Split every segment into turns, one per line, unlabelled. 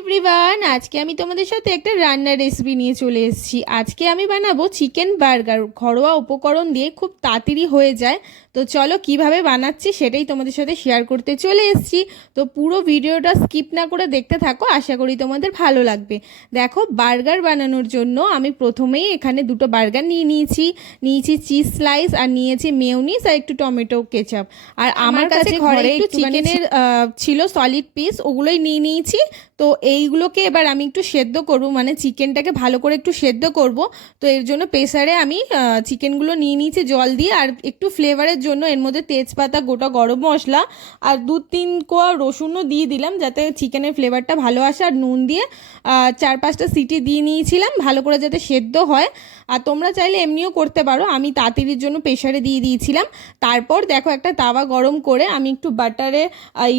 Everyone আজকে আমি তোমাদের সাথে একটা রান্নার রেসিপি নিয়ে চলে এসেছি। আজকে আমি বানাবো চিকেন বার্গার ঘরোয়া উপকরণ দিয়ে খুব তাড়াতাড়ি হয়ে যায়। তো চলো কীভাবে বানাচ্ছি সেটাই তোমাদের সাথে শেয়ার করতে চলে এসেছি। তো পুরো ভিডিওটা স্কিপ না করে দেখতে থাকো আশা করি তোমাদের ভালো লাগবে। দেখো বার্গার বানানোর জন্য আমি প্রথমেই এখানে দুটো বার্গার নিয়ে নিয়েছি। নিয়েছি চিজ স্লাইস আর নিয়েছি মেয়নিস আর একটু টমেটো কেচাপ আর আমার কাছে ঘরে একটু চিকেনের ছিল সলিড পিস ওগুলোই নিয়ে নিয়েছি। তো এইগুলোকে এবার আমি একটু সেদ্ধ করব মানে চিকেনটাকে ভালো করে একটু সেদ্ধ করব। তো এর জন্য প্রেসারে আমি চিকেনগুলো নিয়ে নিয়েছি জল দিয়ে, আর একটু ফ্লেভারের জন্য এর মধ্যে তেজপাতা, গোটা গরম মশলা, আর দু তিন কোয়া রসুনও দিয়ে দিলাম যাতে চিকেনের ফ্লেভারটা ভালো আসে, আর নুন দিয়ে চার পাঁচটা সিটি দিয়ে নিয়েছিলাম ভালো করে যাতে সেদ্ধ হয়। আর তোমরা চাইলে এমনিও করতে পারো, আমি তাঁতিরির জন্য প্রেশারে দিয়ে দিয়েছিলাম। তারপর দেখো একটা তাওয়া গরম করে আমি একটু বাটারে এই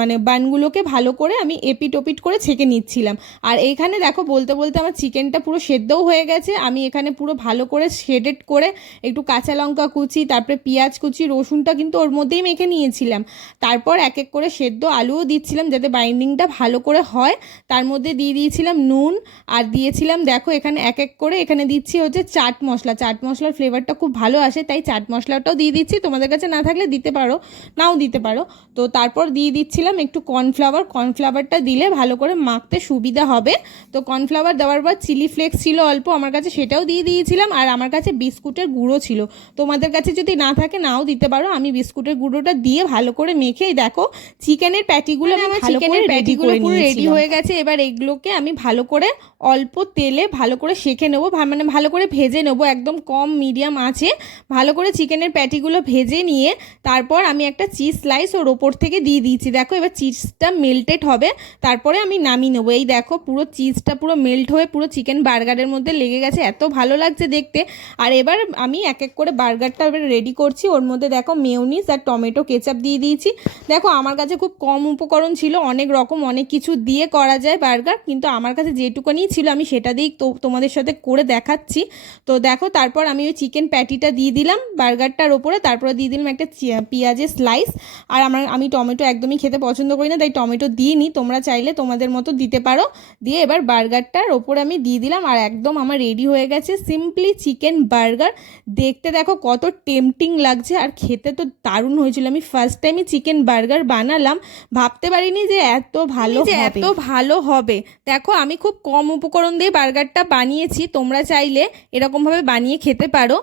মানে বানগুলোকে ভালো করে আমি এপিট ওপিট করে ছেঁকে নিচ্ছিলাম। আর এইখানে দেখো বলতে বলতে আমার চিকেনটা পুরো সেদ্ধও হয়ে গেছে। আমি এখানে পুরো ভালো করে শেডেড করে একটু কাঁচা লঙ্কা কুচি, তারপরে পেঁয়াজ কুচি, রসুনটা কিন্তু ওর মধ্যেই মেখে নিয়েছিলাম। তারপর এক এক করে সেদ্ধ আলুও দিচ্ছিলাম যাতে বাইন্ডিংটা ভালো করে হয়। তার মধ্যে দিয়ে দিয়েছিলাম নুন আর দিয়েছিলাম দেখো এখানে এক এক করে এখানে দিচ্ছি হচ্ছে চাট মশলা। চাট মশলার ফ্লেভারটা খুব ভালো আসে, তাই চাট মশলাটাও দিয়ে দিচ্ছি। তোমাদের কাছে না থাকলে দিতে পারো, নাও দিতে পারো। তো তারপর দিয়ে দিচ্ছিলাম একটু কর্নফ্লাওয়ার কর্নফ্লাওয়ারটা দিলে ভালো করে মাখতে সুবিধা হবে। তো কর্নফ্লাওয়ার দেওয়ার পর চিলি ফ্লেক্স ছিল অল্প আমার কাছে সেটাও দিয়ে দিয়েছিলাম আর আমার কাছে বিস্কুটের গুঁড়ো ছিল। তোমাদের কাছে যদি না থাকে নাও দিতে পারো আমি বিস্কুটের গুঁড়োটা দিয়ে ভালো করে মেখেই দেখো চিকেনের প্যাটিগুলো আমি ভালো করে প্যাটিগুলো পুরো রেডি হয়ে গেছে এবার এগুলোকে আমি ভালো করে অল্প তেলে ভালো করে শেখে নেব মানে ভালো করে ভেজে নেব একদম কম মিডিয়াম আছে। ভালো করে চিকেনের প্যাটিগুলো ভেজে নিয়ে তারপর আমি একটা চিজ স্লাইস ওর ওপর থেকে দিয়ে দিয়েছি। দেখো এবার চিজটা মেল্টেড হবে তারপরে আমি নামিয়ে নেব। এই দেখো, পুরো চিজটা পুরো মেল্ট হয়ে পুরো চিকেন বার্গারের মধ্যে লেগে গেছে। এত ভালো লাগছে দেখতে। আর এবার আমি এক এক করে বার্গারটা এবার রেডি করছি। ওর মধ্যে দেখো মেয়নিস আর টমেটো কেচাপ দিয়ে দিয়েছি। দেখো, আমার কাছে খুব কম উপকরণ ছিল। অনেক রকম, অনেক কিছু দিয়ে করা যায় বার্গার কিন্তু আমার কাছে যেটুকুনি ছিল, আমি সেটা দিয়েই তো তোমাদের সাথে করে দেখাচ্ছি। তো দেখো, তারপর আমি ওই চিকেন প্যাটিটা দিয়ে দিলাম বার্গারটার ওপরে। তারপরে দিয়ে দিলাম একটা পেঁয়াজের স্লাইস আর আমার, আমি টমেটো একদমই খেতে পছন্দ করি না, তাই টমেটো দিইনি। তোমরা চাইলে তোমাদের মতো দিতে পারো। দিয়ে এবার বার্গারটার ওপরে আমি দিয়ে দিলাম আর একদম আমার রেডি হয়ে গেছে। সিম্পলি চিকেন বার্গার দেখতে দেখো কত টেম্পটিং লাগছে আর খেতে তো দারুণ হয়েছিল। আমি ফার্স্ট টাইমই চিকেন বার্গার বানালাম। ভাবতে পারিনি যে এত ভালো যে এত ভালো হবে। দেখো আমি খুব কম উপকরণ দিয়ে বার্গারটা বানিয়েছি। তোমরা চাইলে এরকমভাবে বানিয়ে খেতে পারো।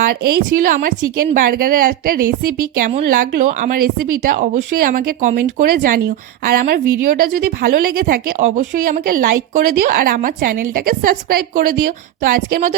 আর এই ছিল আমার চিকেন বার্গারের একটা রেসিপি কেমন লাগল? আমার রেসিপিটা অবশ্যই আমাকে কমেন্ট করে জানিও। আর আমার ভিডিওটা যদি ভালো লেগে থাকে অবশ্যই আমাকে লাইক করে দিও আর আমার চ্যানেলটাকে সাবস্ক্রাইব করে দিও। তো আজকের মতো